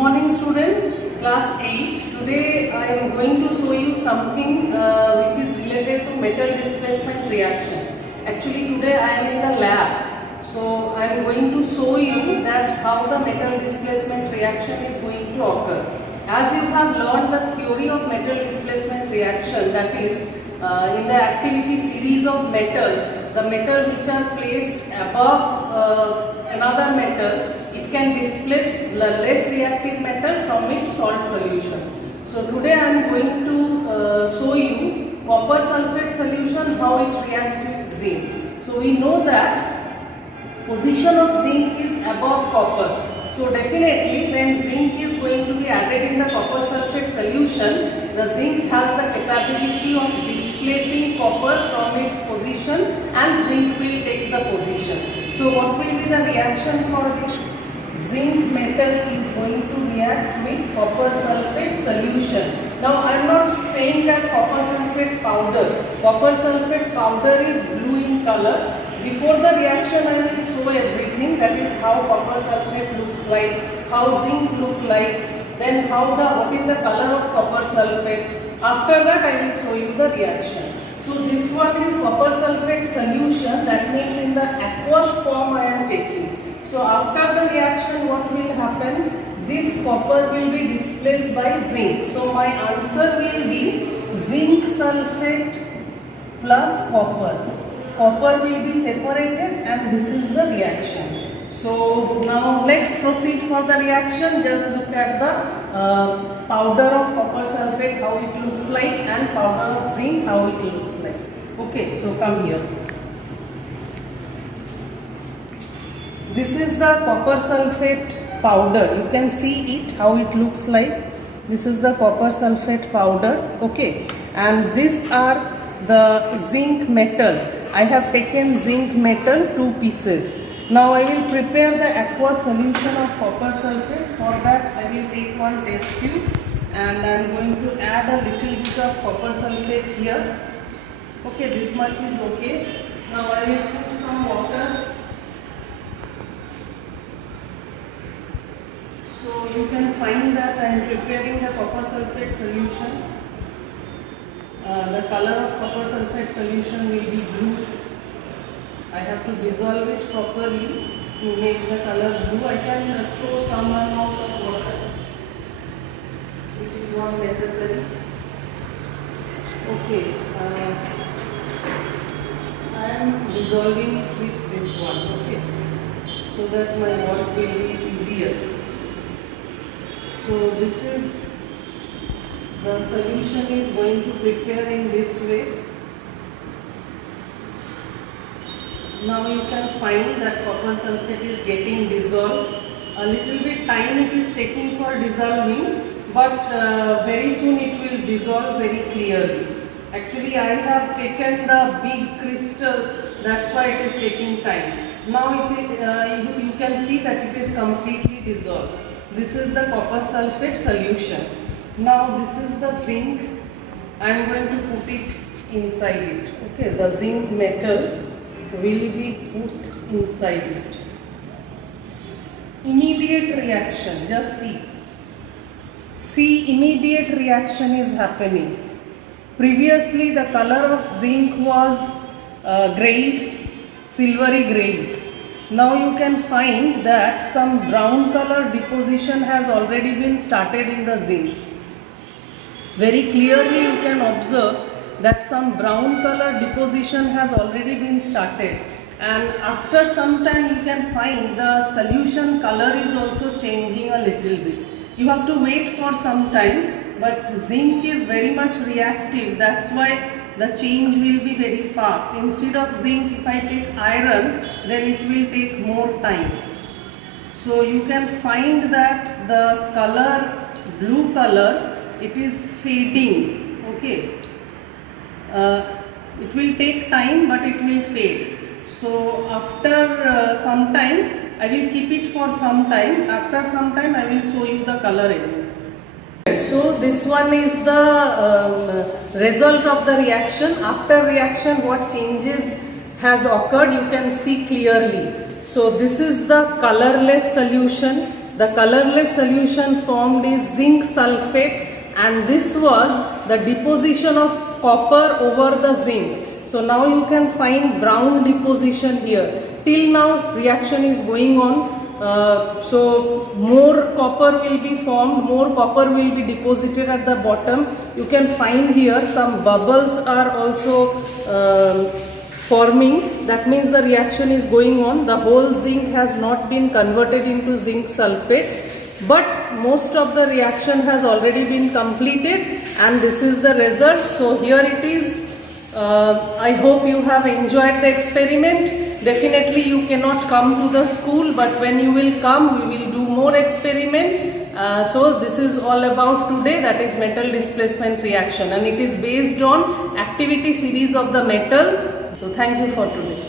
morning student, class 8. Today I am going to show you something which is related to metal displacement reaction. Actually today I am in the lab. So I am going to show you that how the metal displacement reaction is going to occur. As you have learned the theory of metal displacement reaction, that is in the activity series of metal, the metal which are placed above another metal, it can displace the less reactive metal from its salt solution. So today I am going to show you copper sulfate solution, how it reacts with zinc. So we know that position of zinc is above copper. So definitely when zinc is going to be added in the copper sulfate solution, the zinc has the capability of displacing copper from its position and zinc will take the position. So what will be the reaction for this? Zinc metal is going to react with copper sulfate solution. Now I am not saying that copper sulfate powder. Copper sulfate powder is blue in color. Before the reaction I will show everything, that is how copper sulfate looks like, how zinc looks like, then what is the color of copper sulfate. After that I will show you the reaction. So this one is copper sulfate solution, that means in the aqueous form I am taking. So after the reaction what will happen? This copper will be displaced by zinc. So my answer will be zinc sulfate plus copper. Copper will be separated and this is the reaction. So now let's proceed for the reaction. Just look at the powder of copper sulfate, how it looks like, and powder of zinc, how it looks like. Okay, so come here. This is the copper sulfate powder. You can see it, how it looks like. This is the copper sulfate powder. Okay, and these are the zinc metal. I have taken zinc metal 2 pieces. Now I will prepare the aqueous solution of copper sulfate. For that I will take one test tube and I am going to add a little bit of copper sulfate here. Okay, this much is okay. Now I will put some water. So you can find that I am preparing the copper sulfate solution. The color of copper sulfate solution will be blue. I have to dissolve it properly to make the color blue. I can throw some amount of water, which is not necessary. Okay, I am dissolving it with this one, okay, so that my work will be easier. So this is the solution is going to prepare in this way. Now you can find that copper sulfate is getting dissolved. A little bit time it is taking for dissolving, but very soon it will dissolve very clearly. Actually I have taken the big crystal, that's why it is taking time. Now you can see that it is completely dissolved. This is the copper sulfate solution. Now this is the zinc. I am going to put it inside it. Okay, the zinc metal will be put inside it. Immediate reaction, just see. See, immediate reaction is happening. Previously the color of zinc was greyish, silvery greyish. Now you can find that some brown color deposition has already been started in the zinc. Very clearly you can observe that some brown color deposition has already been started, and after some time you can find the solution color is also changing a little bit. You have to wait for some time, but zinc is very much reactive, that's why the change will be very fast. Instead of zinc, if I take iron, then it will take more time. So you can find that the color, blue color, it is fading. Okay, it will take time but it will fade. So after some time I will keep it for some time. After some time I will show you the color again. So this one is the result of the reaction. After reaction what changes has occurred you can see clearly. So this is the colorless solution. the colorless solution formed is zinc sulfate, and this was the deposition of copper over the zinc. So now you can find brown deposition here. Till now reaction is going on. So more copper will be formed, more copper will be deposited at the bottom. You can find here some bubbles are also forming. That means the reaction is going on. The whole zinc has not been converted into zinc sulfate, but most of the reaction has already been completed, and this is the result. So here it is. I hope you have enjoyed the experiment. Definitely you cannot come to the school, but when you will come, we will do more experiment. So this is all about today, that is metal displacement reaction, and it is based on activity series of the metal. So thank you for today.